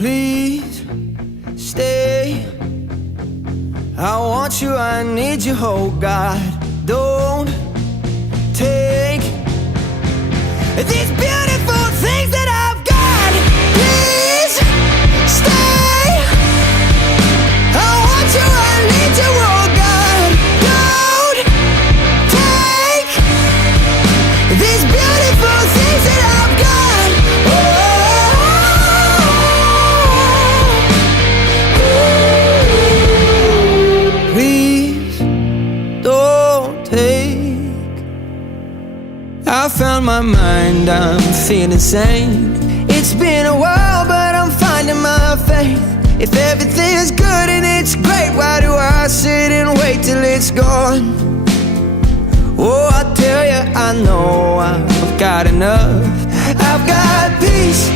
Please stay. I want you, I need you, oh God. Don't take these beautiful things that I've got. Please stay. I want you, I need you, oh God. Don't take these beautiful things that I've got. Please don't take. I found my mind, I'm feeling sane. It's been a while, but I'm finding my faith. If everything's good and it's great, why do I sit and wait till it's gone? Oh, I tell you, I know I've got enough. I've got peace.